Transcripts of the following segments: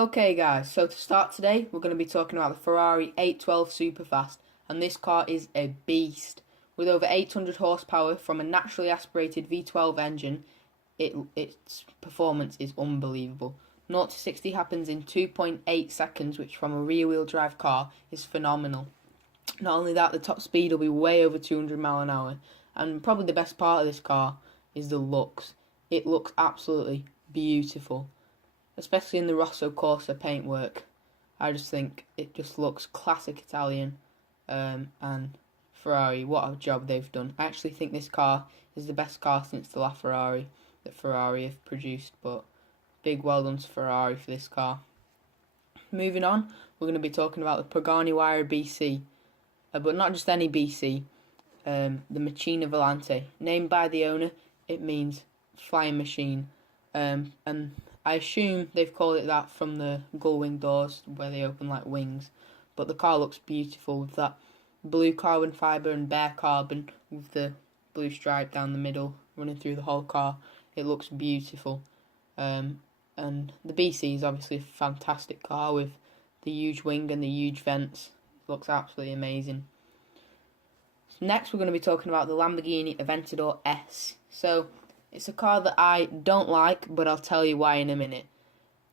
Okay guys, so to start today, we're going to be talking about the Ferrari 812 Superfast, and this car is a beast. With over 800 horsepower from a naturally aspirated V12 engine, its performance is unbelievable. 0 to 60 happens in 2.8 seconds, which from a rear-wheel drive car is phenomenal. Not only that, the top speed will be way over 200 mph, and probably the best part of this car is the looks. It looks absolutely beautiful, especially in the Rosso Corsa paintwork. I just think it just looks classic Italian, and Ferrari, what a job they've done. I actually think this car is the best car since the LaFerrari that Ferrari have produced, but big well done to Ferrari for this car. Moving on, we're going to be talking about the Pagani Huayra BC, but not just any BC, the Macchina Volante. Named by the owner, it means flying machine, and I assume they've called it that from the gull wing doors where they open like wings, but the car looks beautiful with that blue carbon fibre and bare carbon with the blue stripe down the middle running through the whole car. It looks beautiful, and the BC is obviously a fantastic car with the huge wing and the huge vents. It looks absolutely amazing. So next we're going to be talking about the Lamborghini Aventador S. So it's a car that I don't like, but I'll tell you why in a minute.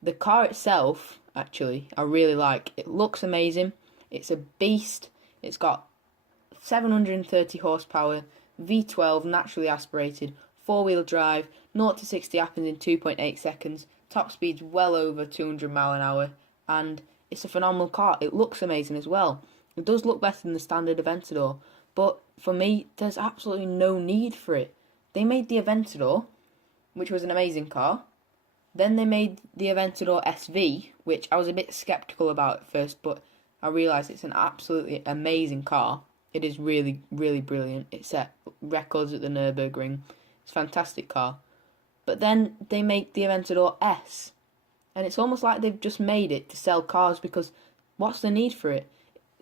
The car itself, actually, I really like. It looks amazing. It's a beast. It's got 730 horsepower, V12 naturally aspirated, four-wheel drive, 0 to 60 happens in 2.8 seconds, top speed's well over 200 mph, and it's a phenomenal car. It looks amazing as well. It does look better than the standard Aventador, but for me, there's absolutely no need for it. They made the Aventador, which was an amazing car. Then they made the Aventador SV, which I was a bit sceptical about at first, but I realised it's an absolutely amazing car. It is really, really brilliant. It set records at the Nürburgring. It's a fantastic car. But then they make the Aventador S, and it's almost like they've just made it to sell cars, because what's the need for it?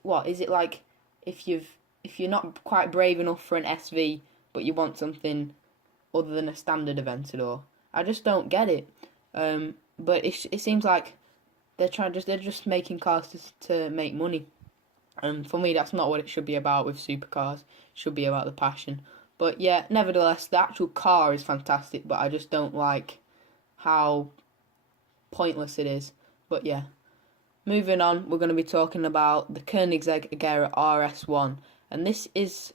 What is it like if you're not quite brave enough for an SV, but you want something other than a standard Aventador? I just don't get it. But it seems like they're just making cars to make money. And for me, that's not what it should be about with supercars. It should be about the passion. But yeah, nevertheless, the actual car is fantastic, but I just don't like how pointless it is. But yeah, moving on, we're going to be talking about the Koenigsegg Agera RS1. And this is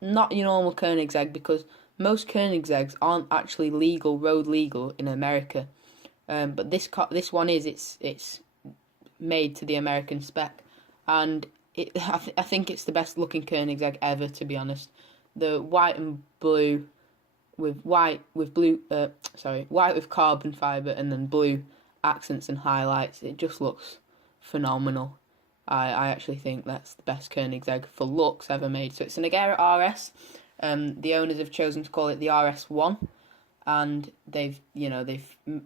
not your normal Koenigsegg, because most Koenigsegg's aren't actually road legal in America. But this one is. It's made to the American spec, and I think it's the best looking Koenigsegg ever, to be honest. The white and blue white with carbon fibre and then blue accents and highlights. It just looks phenomenal. I actually think that's the best Koenigsegg for looks ever made. So it's an Agera RS. The owners have chosen to call it the RS1, and they've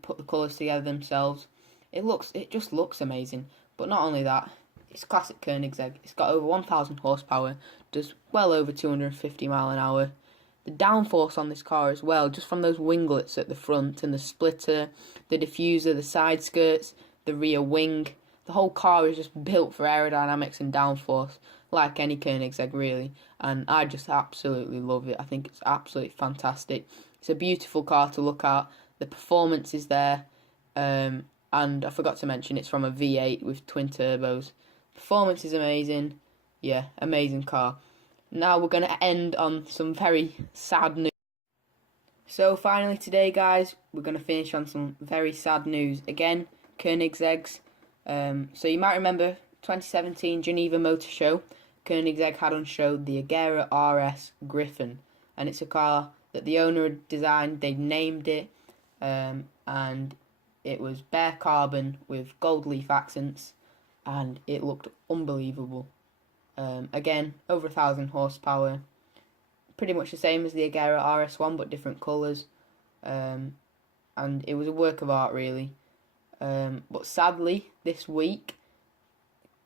put the colours together themselves. It just looks amazing. But not only that, it's classic Koenigsegg. It's got over 1,000 horsepower, does well over 250 mph. The downforce on this car as well, just from those winglets at the front and the splitter, the diffuser, the side skirts, the rear wing. The whole car is just built for aerodynamics and downforce, like any Koenigsegg really, and I just absolutely love it. I think it's absolutely fantastic. It's a beautiful car to look at. The performance is there, and I forgot to mention it's from a V8 with twin turbos. Performance is amazing. Yeah, amazing car. Now we're going to end on some very sad news. So finally today, guys, we're going to finish on some very sad news. Again, Koenigsegg's. So you might remember 2017 Geneva Motor Show. Koenigsegg had on show the Agera RS Gryphon, and it's a car that the owner had designed. They named it, and it was bare carbon with gold leaf accents, and it looked unbelievable. Again, over 1,000 horsepower, pretty much the same as the Agera RS1 but different colours, and it was a work of art really. But sadly, this week,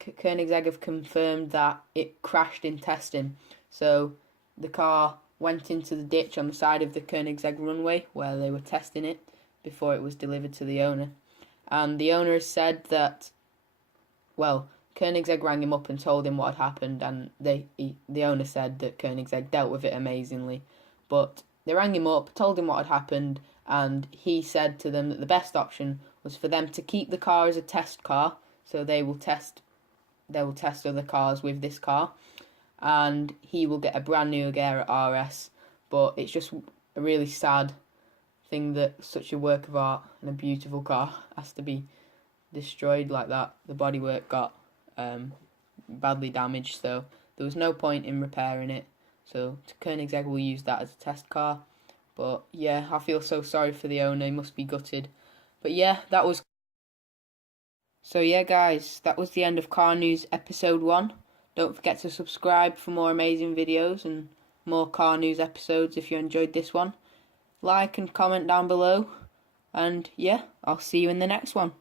Koenigsegg have confirmed that it crashed in testing. So the car went into the ditch on the side of the Koenigsegg runway where they were testing it before it was delivered to the owner. and the owner has said that, well, Koenigsegg rang him up and told him what had happened, and the owner said that Koenigsegg dealt with it amazingly. But they rang him up, told him what had happened, and he said to them that the best option was for them to keep the car as a test car, so they will test other cars with this car, and he will get a brand new Agera RS. But it's just a really sad thing that such a work of art and a beautiful car has to be destroyed like that. The bodywork got badly damaged, so there was no point in repairing it. So Koenigsegg will use that as a test car. But yeah, I feel so sorry for the owner. He must be gutted. But yeah, So yeah, guys, that was the end of Car News Episode 1. Don't forget to subscribe for more amazing videos and more car news episodes if you enjoyed this one. Like and comment down below. And yeah, I'll see you in the next one.